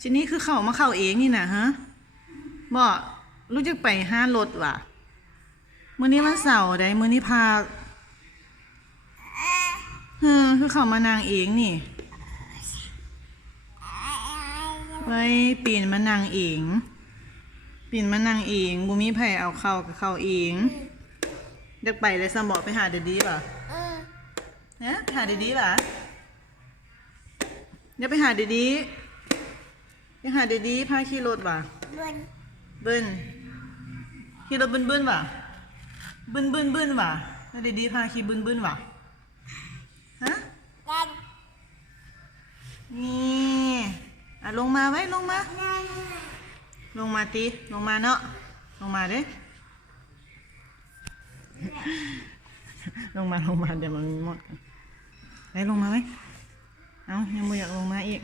ทีนี้คือเขามาเข้าเองนี่นะฮะบอกรู้จักไปห้ารถว่ะมื้อนี้วันเสาร์ได้มื้อนี้พาคือเขามานางเองนี่ไว้ปีนมานางเองปีนมานางเองบุมีไผเอาเข้ากับเขาเองเด็กไปเลยสมบอกไปหาเดดีป่ะนะหาเดดีป่ะเดี๋ยวไปหาเดดีไปหาเดดีพาขี่รถว่ะเบิ้ลขี่รถบึ้นว่ะบึ้นว่ะแล้วเดดีพาขี่บึ้นว่ะฮะนี่ลงมาไว้ลงมาตีลงมาเนาะลงมาเด้ลงมาเดี๋ยวมันมีมดกันไปลงมาไว้เอายังไม่อยากลงมาอีก